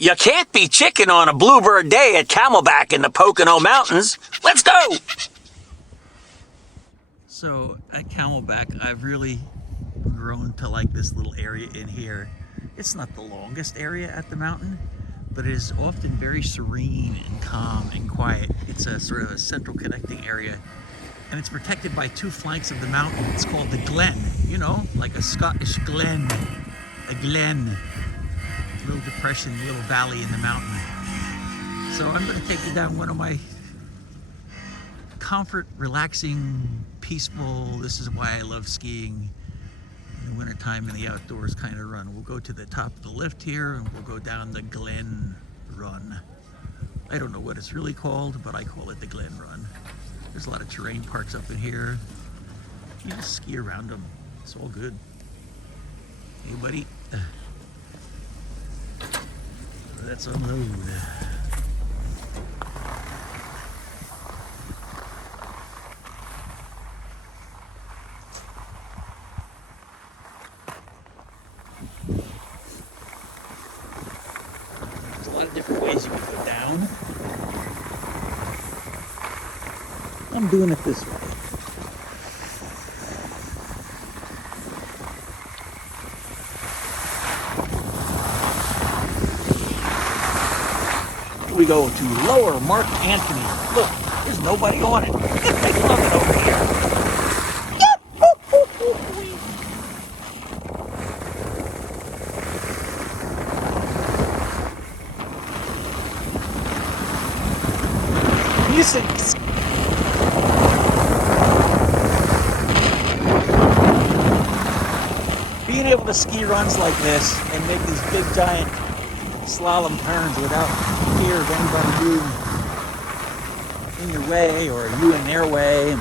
You can't be chicken on a bluebird day at Camelback in the Pocono Mountains. Let's go! So at Camelback, I've really grown to like this little area in here. It's not the longest area at the mountain, but it is often very serene and calm and quiet. It's a sort of a central connecting area, and it's protected by two flanks of the mountain. It's called the Glen, you know, like a Scottish glen, a glen. Little depression, little valley in the mountain. So I'm going to take you down one of my comfort, relaxing, peaceful, this is why I love skiing in the wintertime in the outdoors kind of run. We'll go to the top of the lift here and we'll go down the Glen run. I don't know what it's really called, but I call it the Glen run. There's a lot of terrain parks up in here. You just ski around them. It's all good. Hey buddy. Let's unload. There's a lot of different ways you can go down. I'm doing it this way. We go to Lower Mark Anthony. Look, there's nobody on it. I love it over here. Music. Being able to ski runs like this and make these big giant slalom turns without fear of anybody being in your way or you in their way, and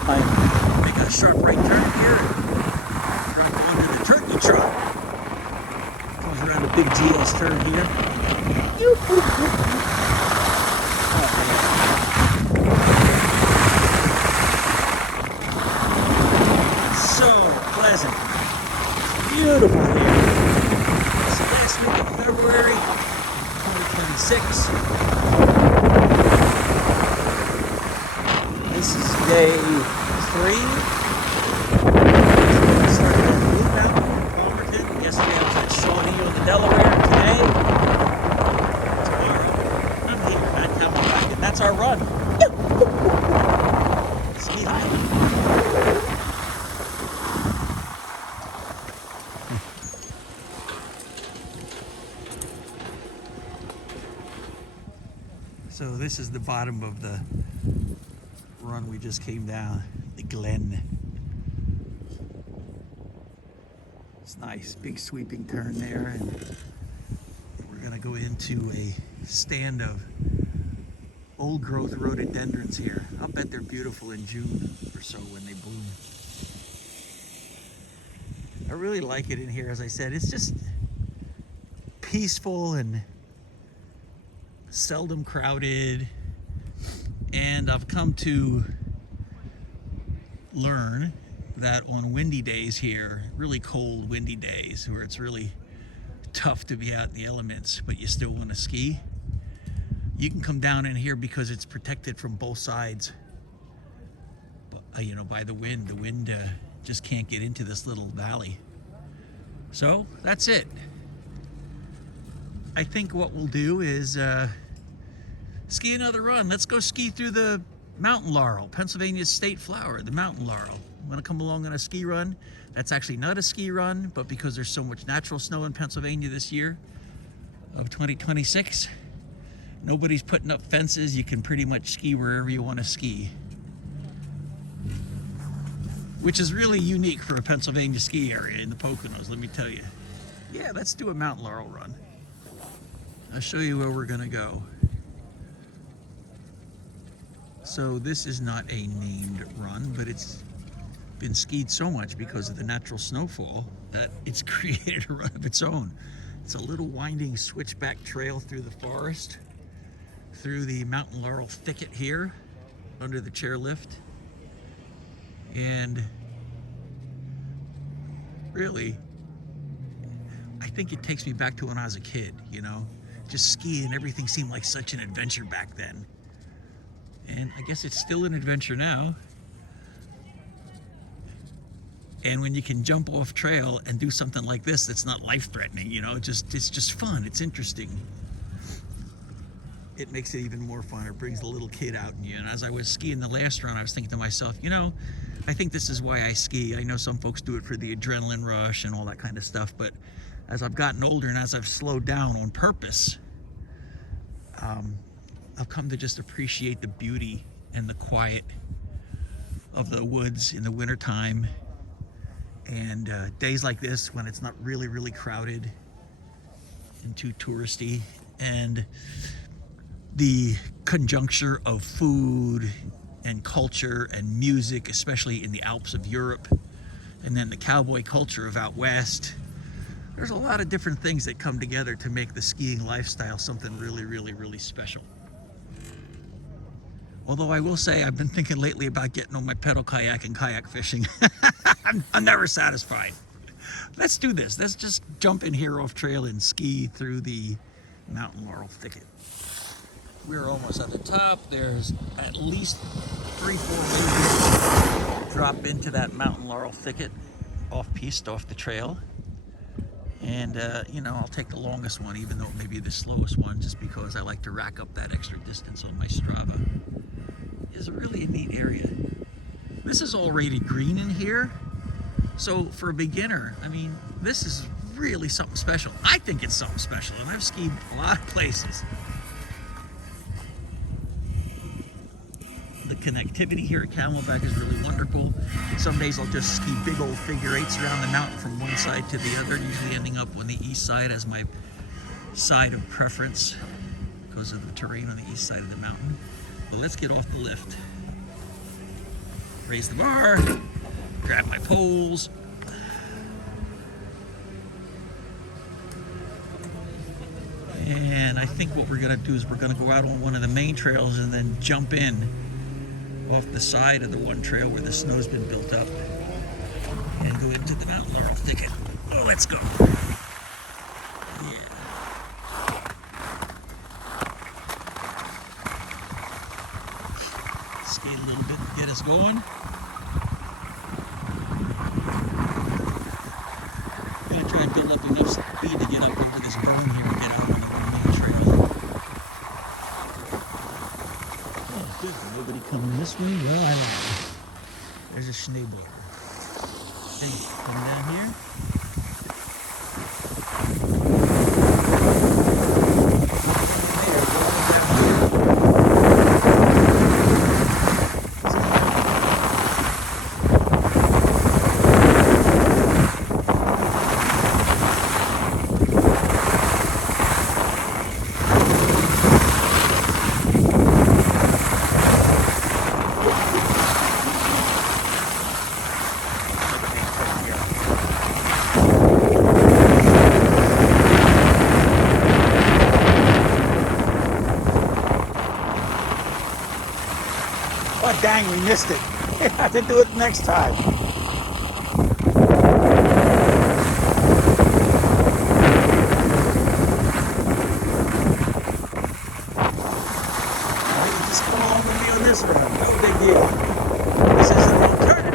make a sharp right turn here and drop onto the turkey trot. Comes around a big GS turn here. So pleasant. Beautiful here. It's the last week of February 2026. This is day 3. We started at Blue Mountain, Palmerton. Yesterday I was at Shawnee on the Delaware. Today, tomorrow, I'm here at Camelback, and that's our run. Ski Highland. So this is the bottom of the run we just came down, the Glen. It's nice, big sweeping turn there, and we're gonna go into a stand of old growth rhododendrons here. I'll bet they're beautiful in June or so when they bloom. I really like it in here, as I said. It's just peaceful and seldom crowded, and I've come to learn that on windy days here, really cold windy days where it's really tough to be out in the elements but you still want to ski, you can come down in here because it's protected from both sides, you know, by the wind. The wind just can't get into this little valley. So that's it. I think what we'll do is ski another run. Let's go ski through the mountain laurel, Pennsylvania's state flower, the mountain laurel. I'm gonna come along on a ski run. That's actually not a ski run, but because there's so much natural snow in Pennsylvania this year of 2026, nobody's putting up fences. You can pretty much ski wherever you want to ski, which is really unique for a Pennsylvania ski area in the Poconos, let me tell you. Yeah, let's do a mountain laurel run. I'll show you where we're gonna go. So this is not a named run, but it's been skied so much because of the natural snowfall that it's created a run of its own. It's a little winding switchback trail through the forest, through the mountain laurel thicket here, under the chairlift. And really, I think it takes me back to when I was a kid, you know? just skiing, everything seemed like such an adventure back then. And I guess it's still an adventure now. And when you can jump off trail and do something like this that's not life-threatening, you know, it's just fun, it's interesting. It makes it even more fun. It brings the little kid out in you. And as I was skiing the last run, I was thinking to myself, you know, I think this is why I ski. I know some folks do it for the adrenaline rush and all that kind of stuff, but as I've gotten older and as I've slowed down on purpose, I've come to just appreciate the beauty and the quiet of the woods in the wintertime. And days like this when it's not really, really crowded and too touristy. And the conjuncture of food and culture and music, especially in the Alps of Europe, and then the cowboy culture of out west. There's a lot of different things that come together to make the skiing lifestyle something really, really, really special. Although I will say I've been thinking lately about getting on my pedal kayak and kayak fishing. I'm never satisfied. Let's do this. Let's just jump in here off trail and ski through the mountain laurel thicket. We're almost at the top. There's at least 3-4 ways to drop into that mountain laurel thicket off-piste, off the trail. And, you know, I'll take the longest one, even though it may be the slowest one, just because I like to rack up that extra distance on my Strava. It's really a neat area. This is all rated green in here. So for a beginner, I mean, this is really something special. I think it's something special, and I've skied a lot of places. The connectivity here at Camelback is really wonderful. Some days I'll just ski big old figure eights around the mountain from one side to the other, usually ending up on the east side as my side of preference because of the terrain on the east side of the mountain. But let's get off the lift. Raise the bar, grab my poles. And I think what we're gonna do is we're gonna go out on one of the main trails and then jump in off the side of the one trail where the snow's been built up and go into the mountain laurel thicket. Oh, let's go. Yeah. Skate a little bit to get us going. I'm gonna try and build up enough speed to get up over this berm here and get out on the main trail. Oh, good. Nobody coming this way? Well, I don't know. There's a schneeboard. Hey, come down here. Oh, dang, we missed it. We have to do it next time. Just come along with me on this run. No big deal. This is an alternative.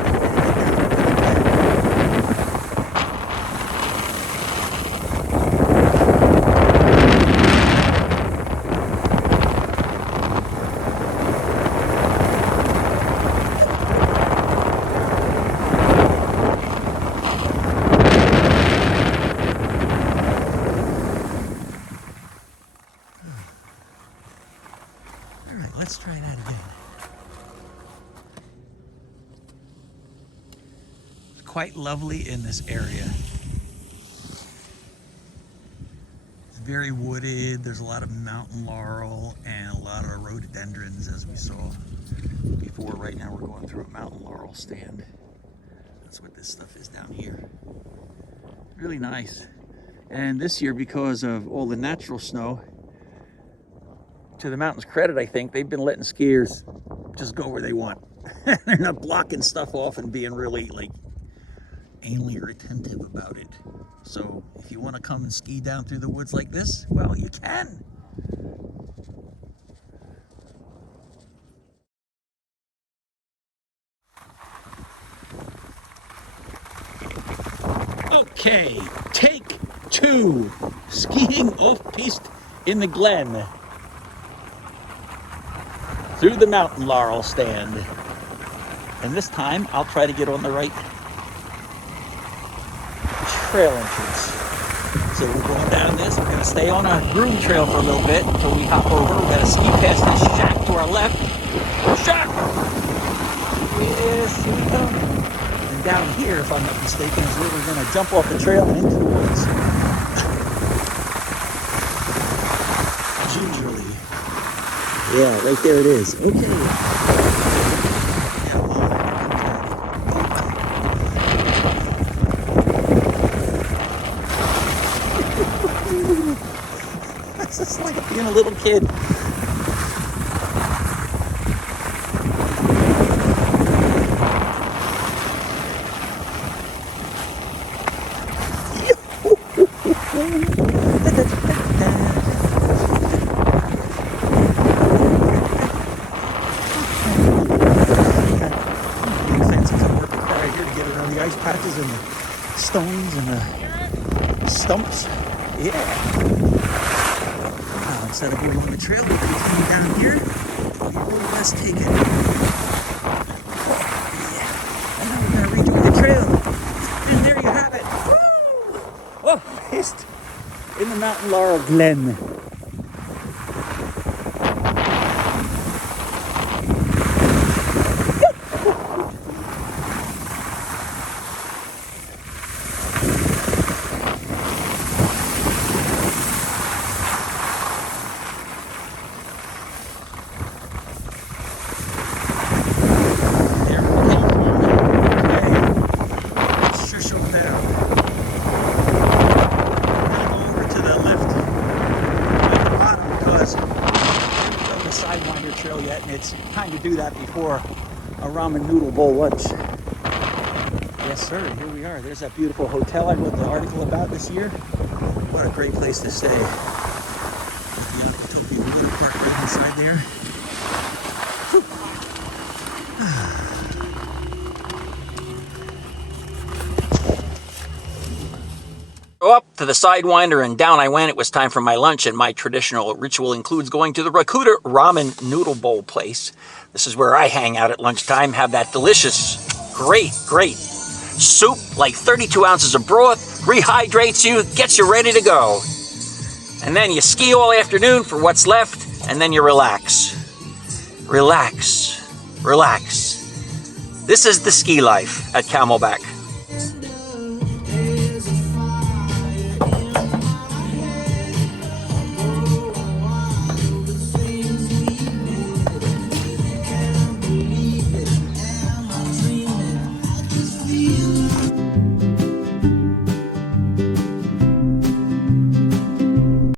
Let's try that again. It's quite lovely in this area. It's very wooded. There's a lot of mountain laurel and a lot of rhododendrons, as we saw before. Right now we're going through a mountain laurel stand. That's what this stuff is down here. Really nice. And this year, because of all the natural snow, to the mountain's credit, I think, they've been letting skiers just go where they want. They're not blocking stuff off and being really, like, anally retentive about it. So if you want to come and ski down through the woods like this, well, you can. Okay, take 2. Skiing off-piste in the Glen. Through the mountain laurel stand. And this time, I'll try to get on the right trail entrance. So we're going down this. We're going to stay on a groom trail for a little bit until we hop over. We're going to ski past this shack to our left. Shack! Yes, here we go. And down here, if I'm not mistaken, is where we're going to jump off the trail and into the woods. Gingerly. Yeah, right there it is. Okay. It's just like being a little kid. Ice patches and the stones and the stumps. Yeah. Now, instead of going on the trail, we'll continue down here. Let's take it. Yeah. And now we're going to rejoin the trail. And there you have it. Woo! Oh, pissed in the mountain laurel Glen. Yet, and it's time to do that before a ramen noodle bowl lunch. Yes, sir. Here we are. There's that beautiful hotel I wrote the article about this year. What a great place to stay. With the Utopia Water Park right inside there. Up to the Sidewinder and down I went. It was time for my lunch, and my traditional ritual includes going to the Rakuta Ramen Noodle Bowl place. This is where I hang out at lunchtime, have that delicious, great soup, like 32 ounces of broth, rehydrates you, gets you ready to go. And then you ski all afternoon for what's left, and then you relax. Relax. Relax. This is the ski life at Camelback.